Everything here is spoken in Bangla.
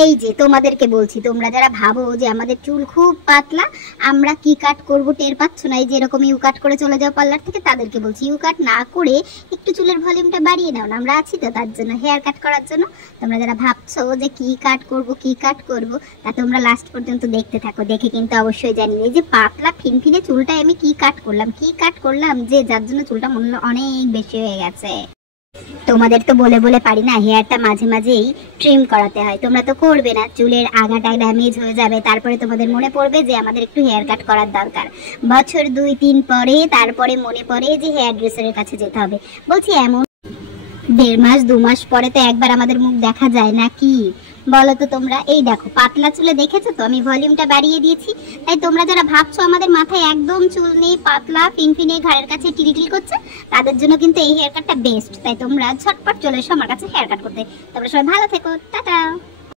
এই যে তোমাদেরকে বলছি, তোমরা যারা ভাবো যে আমাদের চুল খুব পাতলা, আমরা কি কাট করব টের পাচ্ছ না, এই যে এরকম ইউ কাট করে চলে যাও পার্লার থেকে, তাদেরকে বলছি ইউ কাট না করে একটু চুলের ভলিউমটা বাড়িয়ে নাও না, আমরা আছি তো তার জন্য, হেয়ার কাট করার জন্য। তোমরা যারা ভাবছো যে কি কাট করব তা তোমরা লাস্ট পর্যন্ত দেখতে থাকো, দেখে কিন্তু অবশ্যই জানিয়ে এই যে পাতলা ফিনফিনে চুলটা আমি কি কাট করলাম যে যার জন্য চুলটা মূল্য অনেক বেশি হয়ে গেছে। তোমাদের তো বলে বলে পারি না, হেয়ারটা মাঝে মাঝেই ট্রিম করাতে হয়, তোমরা তো করবে না, চুলের আগাটা ড্যামেজ হয়ে যাবে, তারপরে তোমাদের মনে পড়বে যে আমাদের একটু হেয়ার কাট করার দরকার। বছর 2-3 পরে তারপরে মনে পড়ে যে হেয়ার ড্রেসারের কাছে যেতে হবে। বলছি এমন 1.5 মাস 2 মাস পরে তো একবার আমাদের মুখ দেখা যায় নাকি বলো তো তোমরা? এই দেখো পাতলা চুলে দেখেছো তো আমি ভলিউমটা বাড়িয়ে দিয়েছি। তাই তোমরা যারা ভাবছো আমাদের মাথায় একদম চুল নেই, পাতলা ফিনফিনে ঘাড়ের কাছে টিলিটিল করছে, তাদের জন্য কিন্তু এই হেয়ার কাটটা বেস্ট। তাই তোমরা ঝটপট চলে এসো আমার কাছে হেয়ার কাট করতে। তোমরা সবাই ভালো থেকো, টাটা।